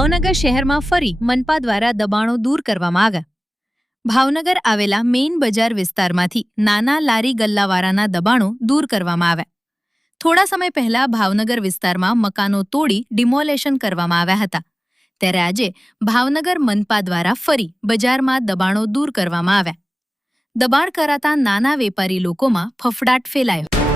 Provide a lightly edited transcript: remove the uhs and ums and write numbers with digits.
ભાવનગર શહેરમાં ફરી મનપા દ્વારા દબાણો દૂર કરવામાં આવ્યા. ભાવનગર આવેલા મેઇન બજાર વિસ્તારમાંથી નાના લારી ગલ્લાવાળાના દબાણો દૂર કરવામાં આવ્યા. થોડા સમય પહેલા ભાવનગર વિસ્તારમાં મકાનો તોડી ડિમોલેશન કરવામાં આવ્યા હતા. ત્યારે આજે ભાવનગર મનપા દ્વારા ફરી બજારમાં દબાણો દૂર કરવામાં આવ્યા. દબાણ કરાતા નાના વેપારી લોકોમાં ફફડાટ ફેલાયો.